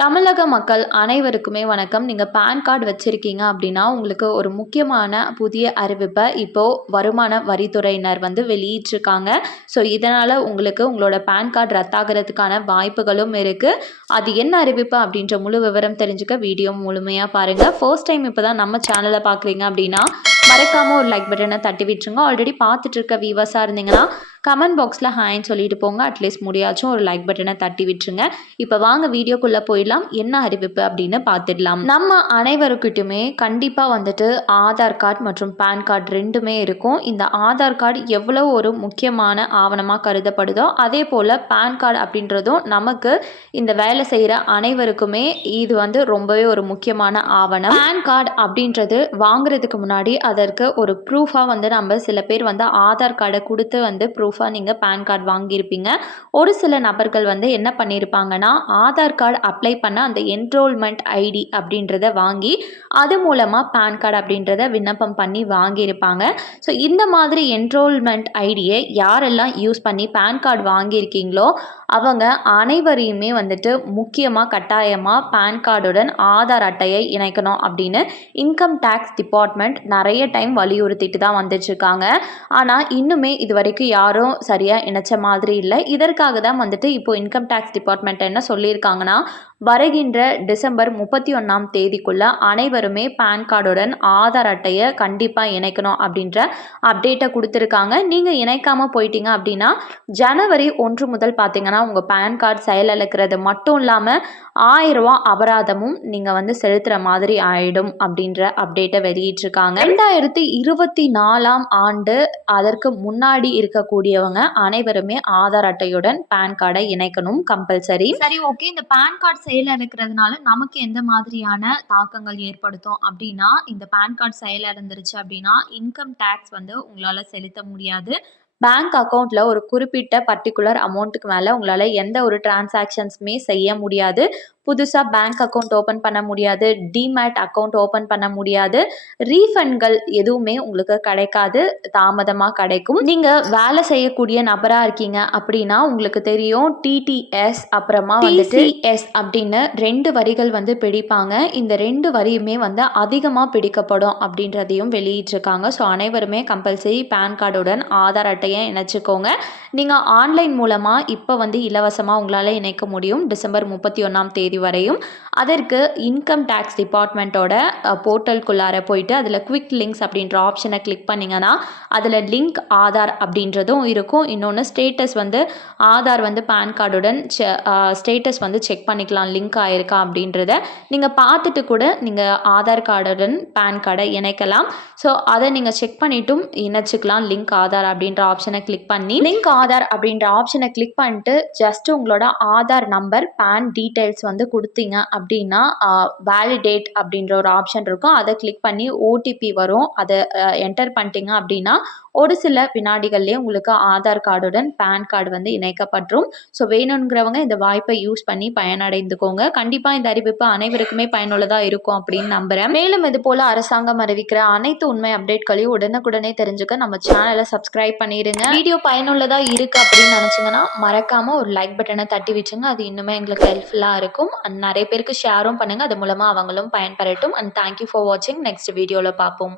தமிழக மக்கள் அனைவருக்குமே வணக்கம். நீங்க பான் கார்டு வச்சிருக்கீங்க அப்படின்னா, உங்களுக்கு ஒரு முக்கியமான புதிய அறிவிப்பை இப்போ வருமான வரித்துறையினர் வந்து வெளியிட்டிருக்காங்க. ஸோ இதனால உங்களுக்கு உங்களோட பான் கார்டு ரத்தாகிறதுக்கான வாய்ப்புகளும் இருக்கு. அது என்ன அறிவிப்பு அப்படின்ற முழு விவரம் தெரிஞ்சுக்க வீடியோ முழுமையா பாருங்க. ஃபர்ஸ்ட் டைம் இப்பதான் நம்ம சேனலை பார்க்குறீங்க அப்படின்னா, மறக்காம ஒரு லைக் பட்டனை தட்டி விட்டுருங்க. ஆல்ரெடி பார்த்துட்டு இருக்க வியூவர்ஸாக இருந்தீங்கன்னா கமெண்ட் பாக்ஸில் ஹாய்ன்னு சொல்லிட்டு போங்க. அட்லீஸ்ட் முடியாச்சும் ஒரு லைக் பட்டனை தட்டி விட்டுருங்க. இப்போ வாங்க வீடியோக்குள்ளே போயிடலாம். என்ன அறிவிப்பு அப்படின்னு பார்த்துடலாம். நம்ம அனைவருக்கிட்டுமே கண்டிப்பாக வந்துட்டு ஆதார் கார்டு மற்றும் பேன் கார்டு ரெண்டுமே இருக்கும். இந்த ஆதார் கார்டு எவ்வளோ ஒரு முக்கியமான ஆவணமாக கருதப்படுதோ அதே போல் பேன் கார்டு அப்படின்றதும் நமக்கு இந்த வேலை செய்கிற அனைவருக்குமே இது வந்து ரொம்பவே ஒரு முக்கியமான ஆவணம். பேன் கார்டு அப்படின்றது வாங்குறதுக்கு முன்னாடி அதற்கு ஒரு ப்ரூஃபாக வந்து நம்ம சில பேர் வந்து ஆதார் கார்டை கொடுத்து வந்து ப்ரூஃபாக நீங்கள் பேன் கார்டு வாங்கியிருப்பீங்க. ஒரு சில நபர்கள் வந்து என்ன பண்ணியிருப்பாங்கன்னா ஆதார் கார்டு அப்ளை பண்ண அந்த என்ரோல்மெண்ட் ஐடி அப்படின்றத வாங்கி அது மூலமாக பேன் கார்டு அப்படின்றத விண்ணப்பம் பண்ணி வாங்கியிருப்பாங்க. ஸோ இந்த மாதிரி என்ரோல்மெண்ட் ஐடியை யாரெல்லாம் யூஸ் பண்ணி பேன் கார்டு வாங்கியிருக்கீங்களோ அவங்க அனைவரையுமே வந்துட்டு முக்கியமாக கட்டாயமாக பேன் கார்டுடன் ஆதார் அட்டையை இணைக்கணும் அப்படின்னு இன்கம் டேக்ஸ் டிபார்ட்மெண்ட் நிறைய டைம் வலியுறுத்திட்டு தான் வந்துட்டுருக்காங்க. ஆனால் இன்னுமே இது வரைக்கும் யாரும் சரியாக இணைச்ச மாதிரி இல்லை. இதற்காக தான் வந்துட்டு இப்போது இன்கம் டேக்ஸ் டிபார்ட்மெண்ட் என்ன சொல்லியிருக்காங்கன்னா, வருகின்ற டிசம்பர் 31ஆம் தேதிக்குள்ள அனைவருமே பேன் கார்டுடன் ஆதார் அட்டையை கண்டிப்பாக இணைக்கணும் அப்படின்ற அப்டேட்டை கொடுத்துருக்காங்க. நீங்கள் இணைக்காமல் போயிட்டீங்க அப்படின்னா ஜனவரி 1 முதல் பார்த்தீங்கன்னா உங்கள் பேன் கார்டு செயலிழக்கிறது மட்டும் இல்லாமல் 1000 ரூபா அபராதமும் நீங்கள் வந்து செலுத்துகிற மாதிரி ஆயிடும் அப்படின்ற அப்டேட்டை வெளியிட்டிருக்காங்க. 2024ஆம் ஆண்டு அதற்கு முன்னாடி இருக்கக்கூடியவங்க அனைவருமே ஆதார் அட்டையுடன் பேன் கார்டை இணைக்கணும் கம்பல்சரி. சரி, ஓகே. இந்த பேன் கார்டு செயலிழக்கிறதுனால நமக்கு எந்த மாதிரியான தாக்கங்கள் ஏற்படுத்தும் அப்படின்னா, இந்த பேன் கார்டு செயலிழந்துருச்சு அப்படின்னா இன்கம் டேக்ஸ் வந்து உங்களால் செலுத்த முடியாது. பேங்க் அக்கௌண்ட்டில் ஒரு குறிப்பிட்ட பர்டிகுலர் அமௌண்ட்டுக்கு மேலே உங்களால் எந்த ஒரு டிரான்சாக்ஷன்ஸுமே செய்ய முடியாது. புதுசாக பேங்க் அக்கௌண்ட் ஓப்பன் பண்ண முடியாது. டிமேட் அக்கௌண்ட் ஓப்பன் பண்ண முடியாது. ரீஃபண்ட்கள் எதுவுமே உங்களுக்கு கிடைக்காது, தாமதமாக கிடைக்கும். நீங்கள் வேலை செய்யக்கூடிய நபராக இருக்கீங்க அப்படின்னா உங்களுக்கு தெரியும் டிடிஎஸ் அப்புறமா வந்துட்டு டிசிஎஸ் அப்படின்னு 2 வரிகள் வந்து பிடிப்பாங்க. இந்த 2 வரியுமே வந்து அதிகமாக பிடிக்கப்படும் அப்படின்றதையும் வெளியிட்டிருக்காங்க. ஸோ அனைவருமே கம்பல்சரி பேன் கார்டுடன் ஆதார் அட்டையை இணைச்சிக்கோங்க. நீங்கள் ஆன்லைன் மூலமாக இப்போ வந்து இலவசமாக உங்களால் இணைக்க முடியும் டிசம்பர் 31ஆம் தேதி வரையும். அதற்கு இன்கம் டேக்ஸ் டிபார்ட்மெண்ட்டோட போர்ட்டலுக்குள்ளார போயிட்டு அதில் குவிக் லிங்க்ஸ் அப்படின்ற ஆப்ஷனை கிளிக் பண்ணிங்கன்னா அதில் லிங்க் ஆதார் அப்படின்றதும் இருக்கும். இன்னொன்று ஸ்டேட்டஸ் வந்து ஆதார் வந்து பேன் கார்டுடன் ஸ்டேட்டஸ் வந்து செக் பண்ணிக்கலாம் லிங்க் ஆயிருக்கா அப்படின்றத நீங்கள் பார்த்துட்டு கூட நீங்கள் ஆதார் கார்டுடன் பேன் கார்டை இணைக்கலாம். ஸோ அதை நீங்கள் செக் பண்ணிட்டும் இணைச்சிக்கலாம். லிங்க் ஆதார் அப்படின்ற ஆப்ஷனை கிளிக் பண்ணி லிங்க் ஆதார் அப்படின்ற ஆப்ஷனை கிளிக் பண்ணிட்டு ஜஸ்ட் உங்களோட ஆதார் நம்பர் பேன் டீட்டெயில்ஸ் வந்து கொடுத்தீங்க அப்படின்னா வேலிடேட் அப்படின்ற ஒரு ஆப்ஷன் இருக்கும். அதை கிளிக் பண்ணி ஓடிபி வரும். அதை என்டர் பண்ணிட்டீங்க அப்படின்னா ஒரு சில வினாடிகள்லேயே உங்களுக்கு ஆதார் கார்டுடன் பேன் கார்டு வந்து இணைக்கப்பட்டுரும். ஸோ வேணுங்கிறவங்க இந்த வாய்ப்பை யூஸ் பண்ணி பயனடைந்துக்கோங்க. கண்டிப்பாக இந்த அறிவிப்பு அனைவருக்குமே பயனுள்ளதாக இருக்கும் அப்படின்னு நம்புகிறேன். மேலும் இது போல் அரசாங்கம் அறிவிக்கிற அனைத்து உண்மை அப்டேட்களையும் உடனுக்குடனே தெரிஞ்சுக்க நம்ம சேனலை சப்ஸ்கிரைப் பண்ணிடுங்க. வீடியோ பயனுள்ளதாக இருக்குது அப்படின்னு நினச்சிங்கன்னா மறக்காமல் ஒரு லைக் பட்டனை தட்டி வச்சுங்க. அது இன்னுமே எங்களுக்கு ஹெல்ப்ஃபுல்லாக இருக்கும். நிறைய பேருக்கு ஷேரும் பண்ணுங்கள். அது மூலமாக அவங்களும் பயன்பெறட்டும். அண்ட் தேங்க்யூ ஃபார் வாட்சிங். நெக்ஸ்ட் வீடியோவில் பார்ப்போம்.